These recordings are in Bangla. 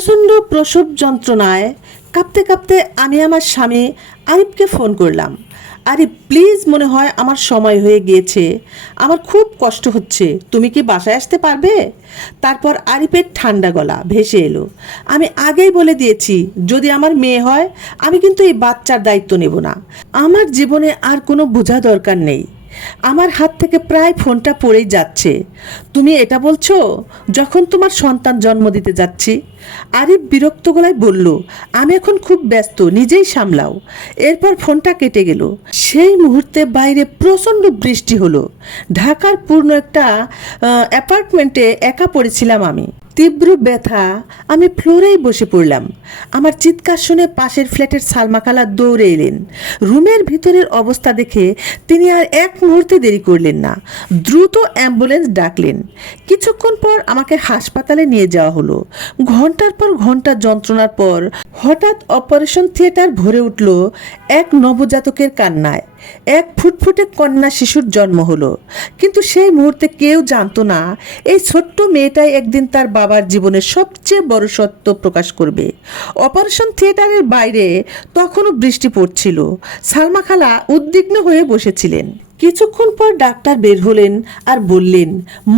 প্রচণ্ড প্রসব যন্ত্রণায় কাঁপতে কাঁপতে আমি আমার স্বামী আরিফকে ফোন করলাম। আরিফ প্লিজ, মনে হয় আমার সময় হয়ে গিয়েছে, আমার খুব কষ্ট হচ্ছে, তুমি কি বাসায় আসতে পারবে? তারপর আরিফের ঠান্ডা গলা ভেসে এলো, আমি আগেই বলে দিয়েছি যদি আমার মেয়ে হয় আমি কিন্তু এই বাচ্চার দায়িত্ব নেব না। আমার জীবনে আর কোনো বোঝা দরকার নেই। আমার হাত থেকে প্রায় ফোনটা পড়েই যাচ্ছে। তুমি এটা বলছো যখন তোমার সন্তান জন্ম দিতে যাচ্ছি? আরিফ বিরক্ত গলায় বলল, আমি এখন খুব ব্যস্ত, নিজেই সামলাও। এরপর ফোনটা কেটে গেল। সেই মুহূর্তে বাইরে প্রচণ্ড বৃষ্টি হলো। ঢাকার পূর্ণ একটা অ্যাপার্টমেন্টে একা পড়েছিলাম আমি। তীব্র ব্যথা, আমি ফ্লোরেই বসে পড়লাম। আমার চিৎকার শুনে পাশের ফ্ল্যাটের সালমা খালা দৌড়ে এলেন। রুমের ভিতরের অবস্থা দেখে তিনি আর এক মুহূর্তে দেরি করলেন না, দ্রুত অ্যাম্বুলেন্স ডাকলেন। কিছুক্ষণ পর আমাকে হাসপাতালে নিয়ে যাওয়া হলো। ঘন্টার পর ঘন্টা যন্ত্রণার পর হঠাৎ অপারেশন থিয়েটার ভরে উঠল এক নবজাতকের কান্নায়। এক ফুটফুটে কন্যা শিশুর জন্ম হলো। কিন্তু সেই মুহূর্তে কেউ জানতো না এই ছোট্ট মেয়েটাই একদিন তার বাবার জীবনের সবচেয়ে বড় সত্য প্রকাশ করবে। অপারেশন থিয়েটারের বাইরে তখনও বৃষ্টি পড়ছিল। সালমা খালা উদ্বিগ্ন হয়ে বসেছিলেন। কিছুক্ষণ পর ডাক্তার বের হলেন আর বললেন,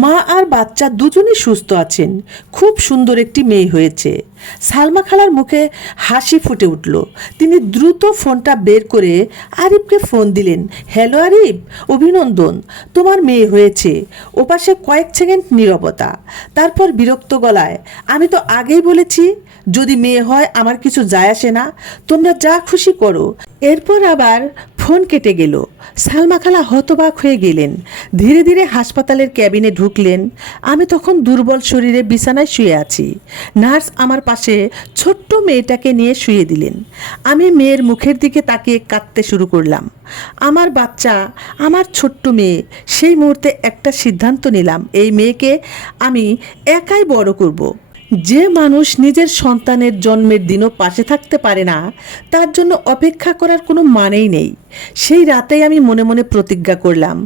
মা আর বাচ্চা দুজনই সুস্থ আছেন, খুব সুন্দর একটি মেয়ে হয়েছে। সালমা খালার মুখে হাসি ফুটে উঠল। তিনি দ্রুত ফোনটা বের করে আরিফকে ফোন দিলেন। হ্যালো আরিফ, অভিনন্দন, তোমার মেয়ে হয়েছে। ওপাশে কয়েক সেকেন্ড নীরবতা। তারপর বিরক্ত গলায়, আমি তো আগেই বলেছি যদি মেয়ে হয় আমার কিছু যায় আসে না, তোমরা যা খুশি করো। এরপর আবার ফোন কেটে গেল। সালমা খালা হতবাক হয়ে গেলেন। ধীরে ধীরে হাসপাতালের ক্যাবিনে ঢুকলেন। আমি তখন দুর্বল শরীরে বিছানায় শুয়ে আছি। নার্স আমার পাশে ছোট্ট মেয়েটাকে নিয়ে শুয়ে দিলেন। আমি মেয়ের মুখের দিকে তাকিয়ে কাঁদতে শুরু করলাম। আমার বাচ্চা, আমার ছোট্ট মেয়ে। সেই মুহূর্তে একটা সিদ্ধান্ত নিলাম, এই মেয়েকে আমি একাই বড় করব। যে মানুষ নিজের সন্তানের জন্মের দিনও পাশে থাকতে পারে না, তার জন্য অপেক্ষা করার কোনো মানেই নেই। সেই রাতেই আমি মনে মনে প্রতিজ্ঞা করলাম,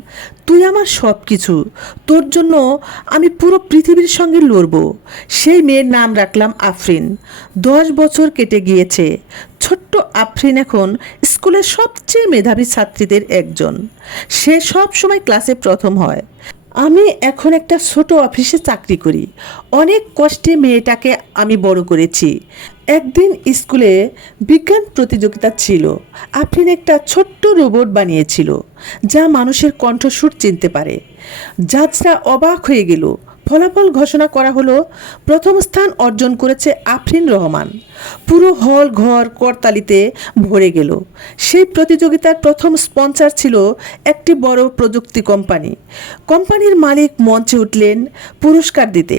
তুই আমার সব কিছু, তোর জন্য আমি পুরো পৃথিবীর সঙ্গে লড়ব। সেই মেয়ের নাম রাখলাম আফরিন। 10 বছর কেটে গিয়েছে। ছোট্ট আফরিন এখন স্কুলের সবচেয়ে মেধাবী ছাত্রীদের একজন। সে সব সময় ক্লাসে প্রথম হয়। আমি এখন একটা ছোট অফিসে চাকরি করি। অনেক কষ্টে মেয়েটাকে আমি বড় করেছি। একদিন স্কুলে বিজ্ঞান প্রতিযোগিতা ছিল। আফরিন একটা ছোট্ট রোবট বানিয়েছিল যা মানুষের কণ্ঠস্বর চিনতে পারে। জাজরা অবাক হয়ে গেল। ফলাফল ঘোষণা করা হলো, প্রথম স্থান অর্জন করেছে আফরিন রহমান। পুরো হল ঘর করতালিতে ভরে গেল। সেই প্রতিযোগিতার প্রথম স্পন্সর ছিল একটি বড় প্রযুক্তি কোম্পানি। কোম্পানির মালিক মঞ্চে উঠলেন পুরস্কার দিতে।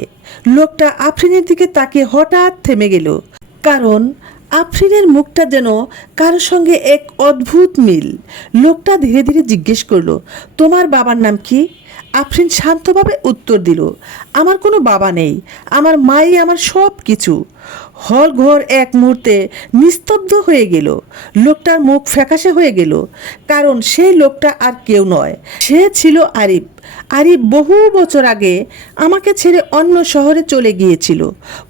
লোকটা আফরিনের দিকে তাকিয়ে হঠাৎ থেমে গেল, কারণ আফরিনের মুখটা যেন কারোর সঙ্গে এক অদ্ভুত মিল। লোকটা ধীরে ধীরে জিজ্ঞেস করলো, তোমার বাবার নাম কি? আফরিন শান্তভাবে উত্তর দিল, আমার কোনো বাবা নেই, আমার মাই আমার সব কিছু। হল ঘর এক মুহূর্তে নিস্তব্ধ হয়ে গেল। লোকটার মুখ ফ্যাকাশে হয়ে গেল, কারণ সেই লোকটা আর কেউ নয়, সে ছিল আরিফ। আরিফ বহু বছর আগে আমাকে ছেড়ে অন্য শহরে চলে গিয়েছিল।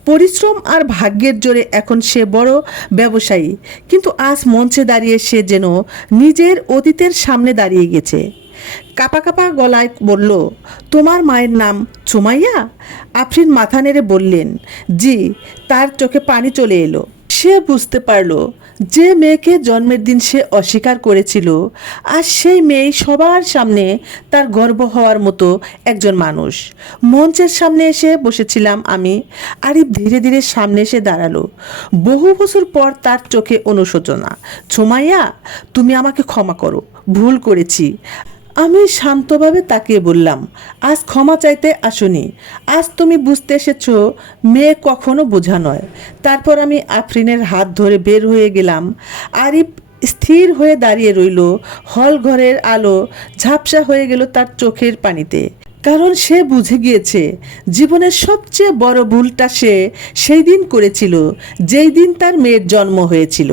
পরিশ্রম আর ভাগ্যের জোরে এখন সে বড় ব্যবসায়ী। কিন্তু আজ মঞ্চে দাঁড়িয়ে সে যেন নিজের অতীতের সামনে দাঁড়িয়ে গেছে। কাঁপা কাঁপা গলায় বলল, তোমার মায়ের নাম সুমাইয়া? আফরিন মাথা নেড়ে বললেন, জি। তার চোখে পানি চলে এলো। সে বুঝতে পারল যে মেয়েকে জন্মের দিন সে অস্বীকার করেছিল, আর সেই মেয়ে সবার সামনে তার গর্ব হওয়ার মতো একজন মানুষ। মঞ্চের সামনে এসে বসেছিলাম আমি। আরিফ ধীরে ধীরে সামনে এসে দাঁড়ালো। বহু বছর পর তার চোখে অনুশোচনা। সুমাইয়া, তুমি আমাকে ক্ষমা করো, ভুল করেছি। আমি শান্তভাবে তাকিয়ে বললাম, আজ ক্ষমা চাইতে আসনি, আজ তুমি বুঝতে এসেছো মেয়ে কখনো বোঝা নয়। তারপর আমি আফরিনের হাত ধরে বের হয়ে গেলাম। আরিফ স্থির হয়ে দাঁড়িয়ে রইল। হল ঘরের আলো ঝাপসা হয়ে গেল তার চোখের পানিতে, কারণ সে বুঝে গিয়েছে জীবনের সবচেয়ে বড় ভুলটা সে সেই দিন করেছিল যেই দিন তার মেয়ের জন্ম হয়েছিল।